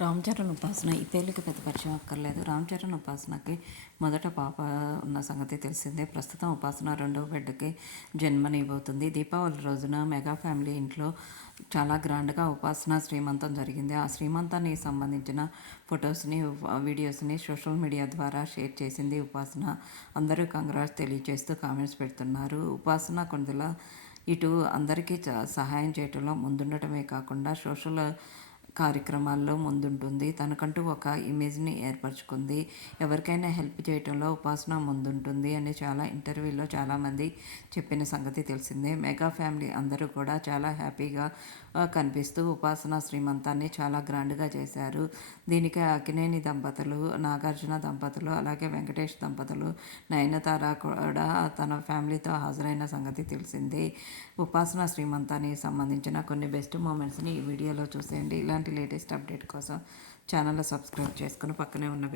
రామ్ చరణ్ ఉపాసన ఈ పేర్లకి పెద్ద పరిచయం అక్కర్లేదు. రామ్ చరణ్ ఉపాసనకి మొదట పాప ఉన్న సంగతి తెలిసిందే. ప్రస్తుతం ఉపాసన రెండవ బిడ్డకి జన్మనివ్వబోతుంది. దీపావళి రోజున మెగా ఫ్యామిలీ ఇంట్లో చాలా గ్రాండ్గా ఉపాసన శ్రీమంతం జరిగింది. ఆ శ్రీమంతానికి సంబంధించిన ఫొటోస్ని, వీడియోస్ని సోషల్ మీడియా ద్వారా షేర్ చేసింది ఉపాసన. అందరూ కంగ్రాట్స్ తెలియజేస్తూ కామెంట్స్ పెడుతున్నారు. ఉపాసన కొందల ఇటు అందరికీ సహాయం చేయటంలో ముందుండటమే కాకుండా సోషల్ కార్యక్రమాల్లో ముందుంటుంది. తనకంటూ ఒక ఇమేజ్ని ఏర్పరచుకుంది. ఎవరికైనా హెల్ప్ చేయటంలో ఉపాసన ముందుంటుంది అని చాలా ఇంటర్వ్యూలో చాలామంది చెప్పిన సంగతి తెలిసిందే. మెగా ఫ్యామిలీ అందరూ కూడా చాలా హ్యాపీగా కనిపిస్తూ ఉపాసన శ్రీమంతాన్ని చాలా గ్రాండ్గా చేశారు. దీనికి అక్కినేని దంపతులు, నాగార్జున దంపతులు, అలాగే వెంకటేష్ దంపతులు, నయనతార కూడా తన ఫ్యామిలీతో హాజరైన సంగతి తెలిసిందే. ఉపాసన శ్రీమంతానికి సంబంధించిన కొన్ని బెస్ట్ మూమెంట్స్ని ఈ వీడియోలో చూసేయండి. ఇలాంటి లేటెస్ట్ అప్డేట్ కోసం ఛానల్లో సబ్స్క్రైబ్ చేసుకుని పక్కనే ఉన్న